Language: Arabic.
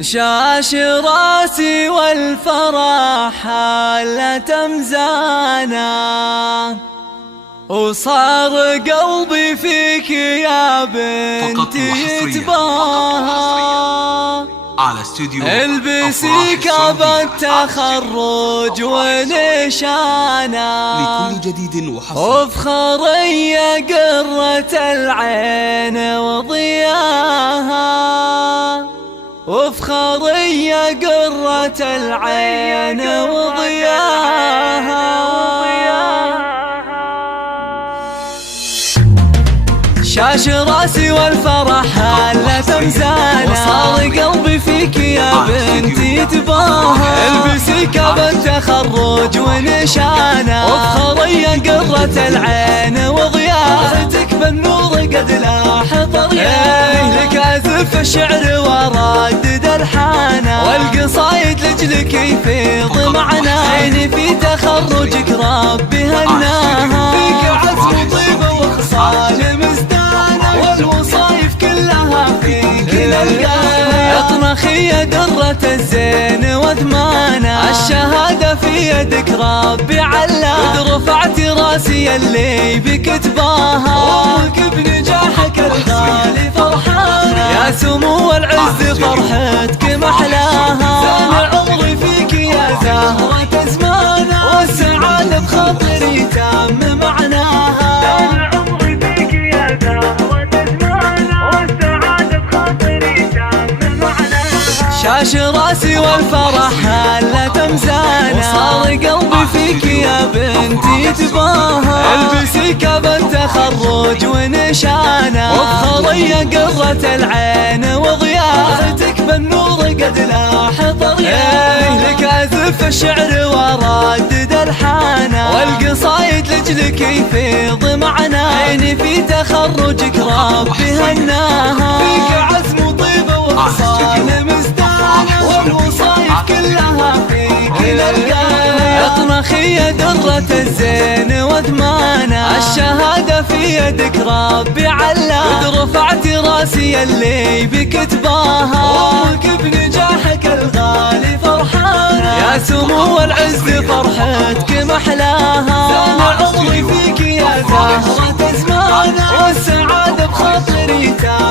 شاش راسي والفرح حالة مزانا، وصار قلبي فيك يا بنتي يتباهى. على استوديو البسي كاب التخرج ونشانا، لكل جديد وحصري وفخري قرة العين وضياها، وفخري قرة العين وضياها. شاش راسي والفرح حالة مزانا، وصار قلبي فيك يا بنتي يتباهى. البسي كاب التخرج ونشانا، وفخري قرة العين وضياها. صوتك بالنور قد لاح طريقه، لك أزف الشعر وردد الحانا، والقصايد لجلك يفيض معنا. عيني في تخرجك ربي هناها، فيك عزم وطيبة وخصال مزدانة، والوصايف كلها فيك نلقاها. اطنخي درة الزين وثمانة، الشهادة في يدك ربي علا. قد رفعت راسي اللي بك تباهى، وامك بنجاحك الغالي فرحانة. يا سمو العز فرحتك محلاها، زان عمري فيك يا زهرة زمانة، والسعادة بخاطري تام معناها. زان عمري فيك يا زهرة زمانة، والسعادة بخاطري تام معناها. شاش راسي والفرح حالة مزانا، وصار قلبي فيك يا بنتي يتباهى. البسي كاب التخرج ونشانا، وفخري قرة العين وضياها. صوتك بالنور قد لاح طريقه، لك أزف الشعر وردد الحانا، والقصايد لجلك يفيض معنا. عيني في تخرجك ربي هناها، فيك عزم وطيبة وخصال مزدانة، والوصايف كلها فيك نلقاها. اطنخي درة الزين وثمانة، الشهادة في يدك ربي علا. قد رفعت راسي اللي بك تباهى، وامك بنجاحك الغالي فرحانة. يا سمو العز فرحتك محلاها، زان عمري فيك يا زهرة زمانة، والسعادة بخاطري تام